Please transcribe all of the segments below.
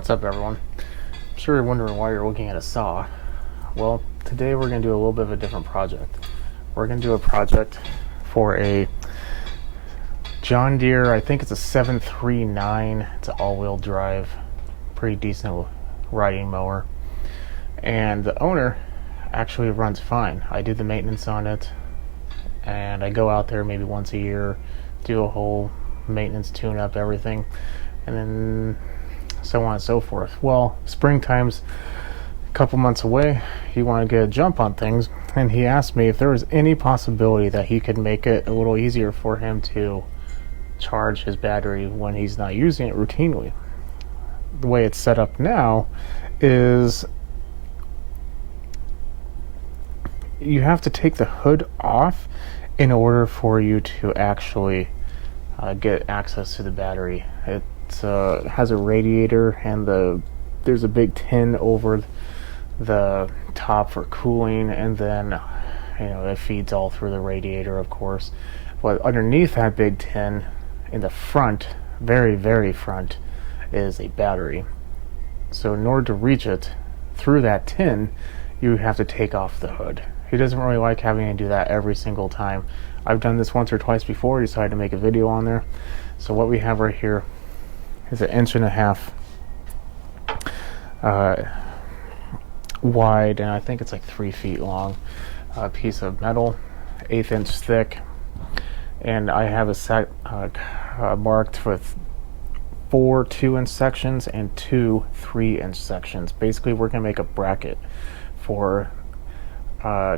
What's up, everyone? I'm sure you're wondering why you're looking at a saw. Well, today we're going to do a little bit of a different project. We're going to do a project for a John Deere, I think it's a 739. It's an all-wheel drive, pretty decent riding mower. And the owner actually runs fine. I do the maintenance on it, and I go out there maybe once a year, do a whole maintenance tune-up, everything, and then so on and so forth. Well, springtime's a couple months away. He wanted to get a jump on things, and he asked me if there was any possibility that he could make it a little easier for him to charge his battery when he's not using it routinely. The way it's set up now is you have to take the hood off in order for you to actually get access to the battery. It has a radiator, and there's a big tin over the top for cooling, and then it feeds all through the radiator, of course. But underneath that big tin, in the front, very, very front, is a battery. So in order to reach it through that tin, you have to take off the hood. He doesn't really like having to do that every single time. I've done this once or twice before. Decided to make a video on there. So what we have right here is 1.5 inches wide, and I think it's like 3 feet long, piece of metal, 1/8 inch thick, and I have a set marked with 4 2-inch sections and 2 3-inch sections. Basically, we're going to make a bracket for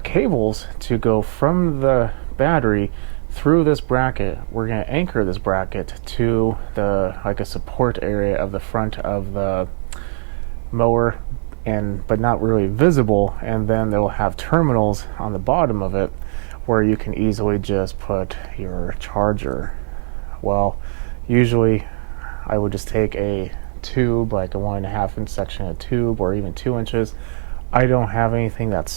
cables to go from the battery through this bracket. We're going to anchor this bracket to a support area of the front of the mower, but not really visible, and then they'll have terminals on the bottom of it where you can easily just put your charger. Well, usually I would just take a tube, like a 1.5 inch section of tube, or even 2 inches. I don't have anything that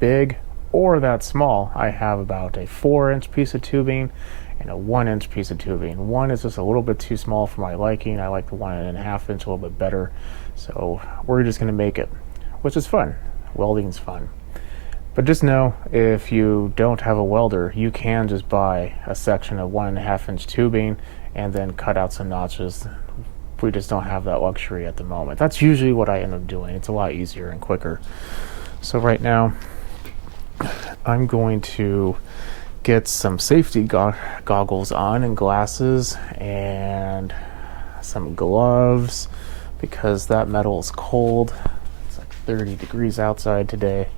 big or that small. I have about a 4-inch piece of tubing and a 1-inch piece of tubing. One is just a little bit too small for my liking. I like the 1.5 inch a little bit better. So we're just going to make it, which is fun. Welding's fun. But just know, if you don't have a welder, you can just buy a section of 1.5 inch tubing and then cut out some notches. We just don't have that luxury at the moment. That's usually what I end up doing. It's a lot easier and quicker. So right now, I'm going to get some safety goggles on, and glasses, and some gloves, because that metal is cold. It's like 30 degrees outside today.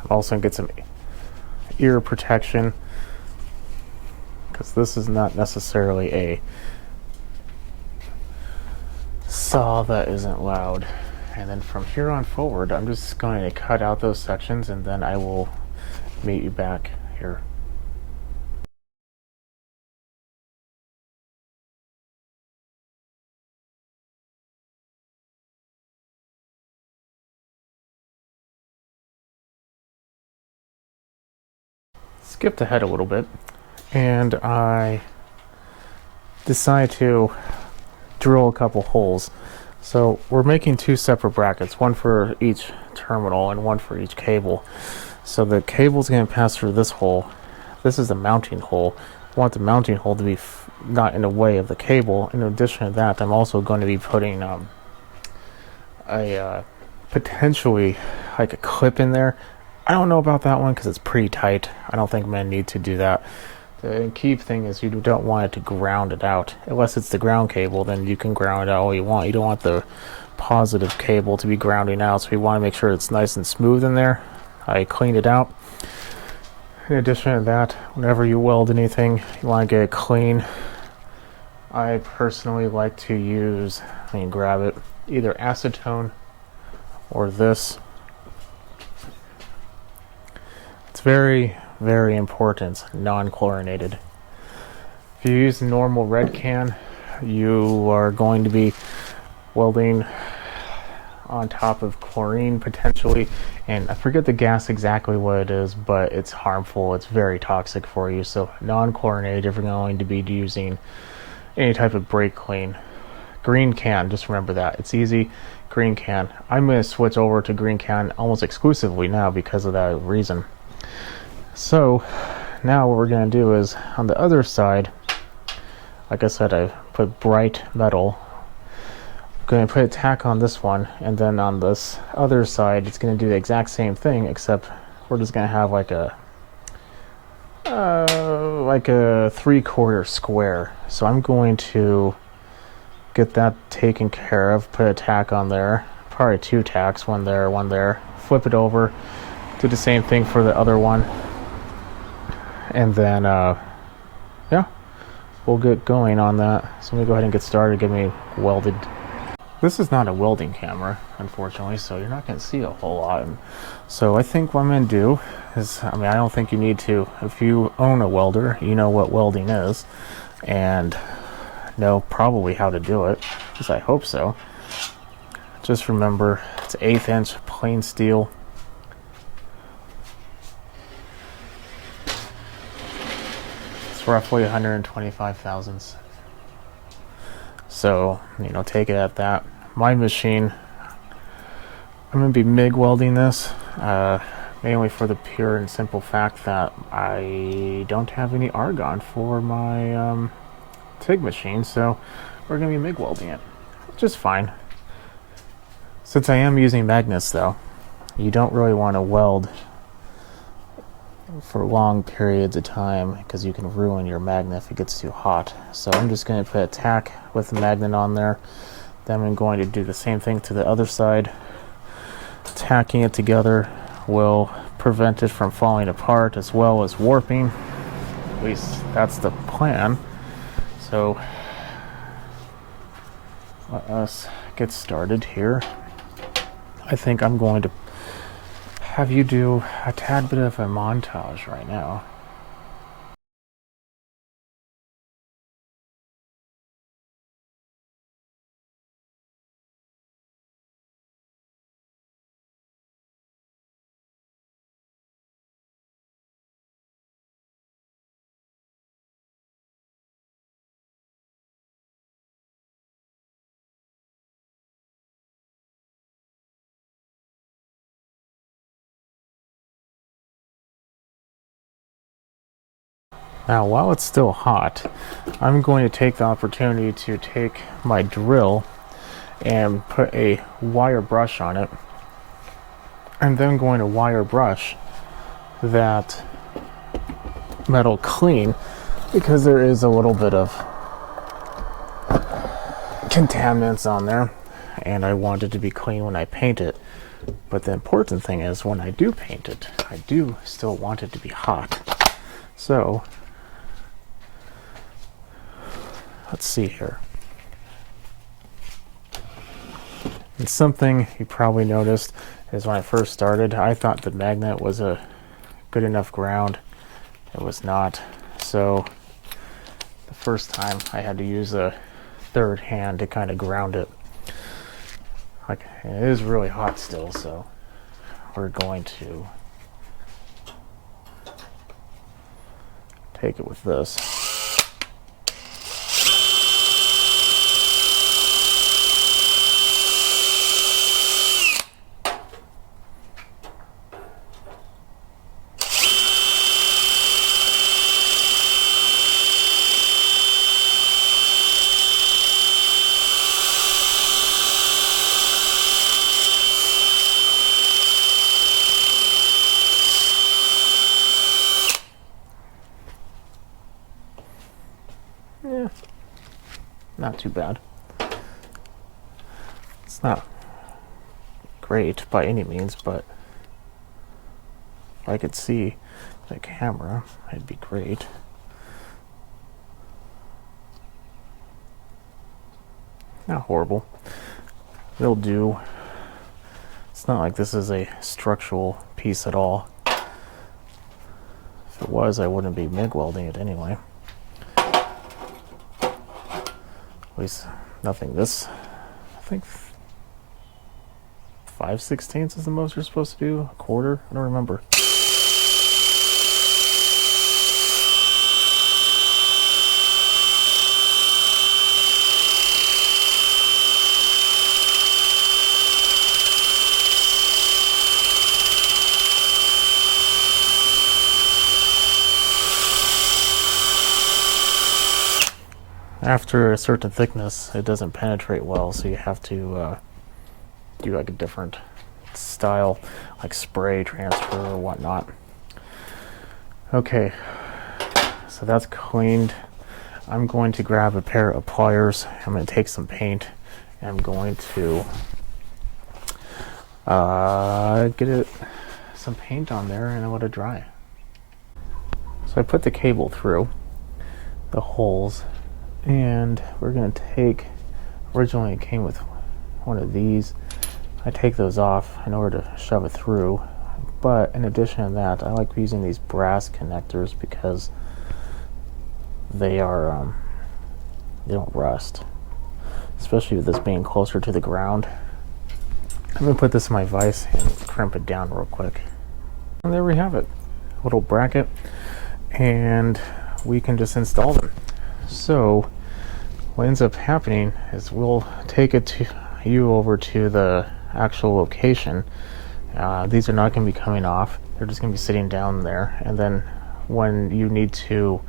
I'm also going to get some ear protection, because this is not necessarily a saw that isn't loud. And then from here on forward, I'm just going to cut out those sections, and then I will meet you back here. Skipped ahead a little bit, and I decided to drill a couple holes. So we're making 2 separate brackets, one for each terminal and one for each cable. So the cable's going to pass through this hole. This is the mounting hole. I want the mounting hole to be not in the way of the cable. In addition to that, I'm also going to be putting potentially like a clip in there. I don't know about that one because it's pretty tight. I don't think I'm going to need to do that. The key thing is you don't want it to ground it out. Unless it's the ground cable, then you can ground it out all you want. You don't want the positive cable to be grounding out, so you want to make sure it's nice and smooth in there. I cleaned it out. In addition to that, whenever you weld anything, you want to get it clean. I personally like to use, grab it, either acetone or this. It's very, very important, non-chlorinated. If you use normal red can, you are going to be welding on top of chlorine potentially, and I forget the gas exactly what it is, but it's harmful. It's very toxic for you. So non-chlorinated, if you're going to be using any type of brake clean. Green can, just remember that. It's easy. Green can. I'm going to switch over to green can almost exclusively now because of that reason. So now what we're going to do is on the other side, like I said, I put bright metal. I'm going to put a tack on this one, and then on this other side it's going to do the exact same thing, except we're just going to have like a 3/4 square. So I'm going to get that taken care of, put a tack on there, probably 2 tacks, one there, flip it over, do the same thing for the other one, and then yeah, we'll get going on that. So let me go ahead and get started, get me welded. This is not a welding camera, unfortunately, so you're not going to see a whole lot. So I think what I'm going to do is, I don't think you need to. If you own a welder, you know what welding is, and know probably how to do it, at least I hope so. Just remember, it's 1/8 inch plain steel. It's roughly 125 thousandths. So, take it at that. My machine, I'm going to be MIG welding this, mainly for the pure and simple fact that I don't have any argon for my TIG machine, so we're going to be MIG welding it, which is fine. Since I am using magnets, though, you don't really want to weld for long periods of time because you can ruin your magnet if it gets too hot. So I'm just going to put a tack with the magnet on there. Then I'm going to do the same thing to the other side. Tacking it together will prevent it from falling apart as well as warping. At least that's the plan. So let us get started here. I think I'm going to have you do a tad bit of a montage right now. Now, while it's still hot, I'm going to take the opportunity to take my drill and put a wire brush on it. I'm then going to wire brush that metal clean because there is a little bit of contaminants on there, and I want it to be clean when I paint it. But the important thing is, when I do paint it, I do still want it to be hot. So let's see here. And something you probably noticed is when I first started, I thought the magnet was a good enough ground. It was not. So the first time I had to use a third hand to kind of ground it. Like, it is really hot still, so we're going to take it with this. Yeah, not too bad. It's not great by any means, but if I could see the camera, it'd be great. Not horrible. It'll do. It's not like this is a structural piece at all. If it was, I wouldn't be MIG welding it anyway. At least nothing this. I think 5/16 is the most you're supposed to do. A quarter? I don't remember. after a certain thickness, it doesn't penetrate well, so you have to do like a different style, like spray transfer or whatnot. Okay, so that's cleaned. I'm going to grab a pair of pliers. I'm going to take some paint, and I'm going to get some paint on there and let it dry. So I put the cable through the holes, and we're going to take, originally it came with one of these. I take those off in order to shove it through, but in addition to that, I like using these brass connectors because they are they don't rust, especially with this being closer to the ground. I'm going to put this in my vise and crimp it down real quick. And there we have it, a little bracket, and we can just install them. So what ends up happening is we'll take you over to the actual location. These are not going to be coming off. They're just going to be sitting down there, and then when you need to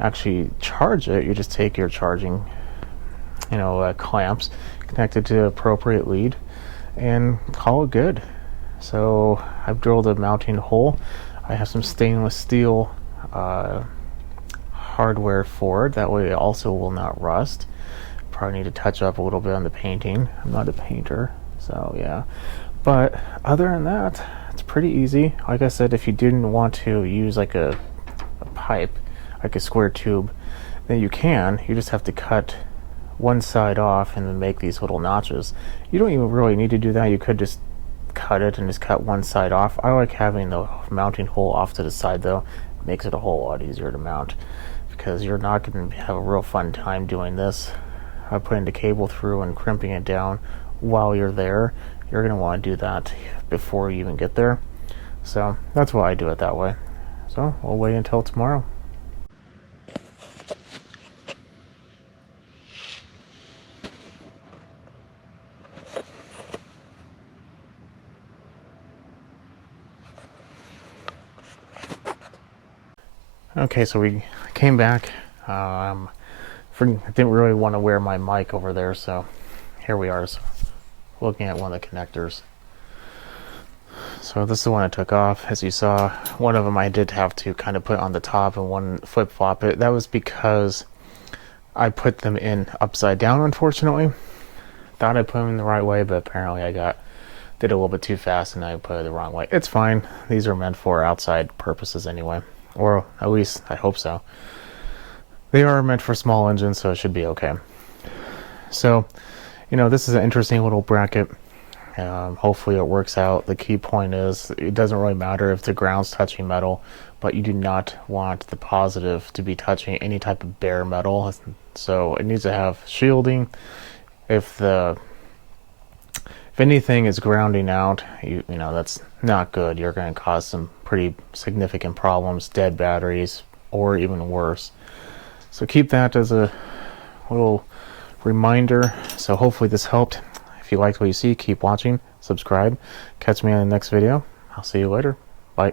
actually charge it, you just take your charging clamps, connect it to the appropriate lead, and call it good. So I've drilled a mounting hole. I have some stainless steel hardware for it, that way it also will not rust. Probably need to touch up a little bit on the painting. I'm not a painter, so yeah. But other than that, it's pretty easy. Like I said, if you didn't want to use like a pipe, like a square tube, then you can. You just have to cut one side off and then make these little notches. You don't even really need to do that. You could just cut it and just cut one side off. I like having the mounting hole off to the side though. It makes it a whole lot easier to mount, because you're not going to have a real fun time doing this, putting the cable through and crimping it down while you're there. You're going to want to do that before you even get there. So that's why I do it that way. So we'll wait until tomorrow. Okay, so we came back. I didn't really want to wear my mic over there, so here we are, so looking at one of the connectors. So this is the one I took off. As you saw, one of them I did have to kind of put on the top and one flip-flop it. That was because I put them in upside down, unfortunately. Thought I put them in the right way, but apparently I did it a little bit too fast and I put it the wrong way. It's fine. These are meant for outside purposes anyway. Or at least I hope so. They are meant for small engines, so it should be okay. So, this is an interesting little bracket. Hopefully it works out. The key point is it doesn't really matter if the ground's touching metal, but you do not want the positive to be touching any type of bare metal. So it needs to have shielding. If anything is grounding out, that's not good. You're going to cause some pretty significant problems, dead batteries, or even worse. So keep that as a little reminder. So hopefully this helped. If you liked what you see, keep watching, subscribe, catch me on the next video. I'll see you later. Bye.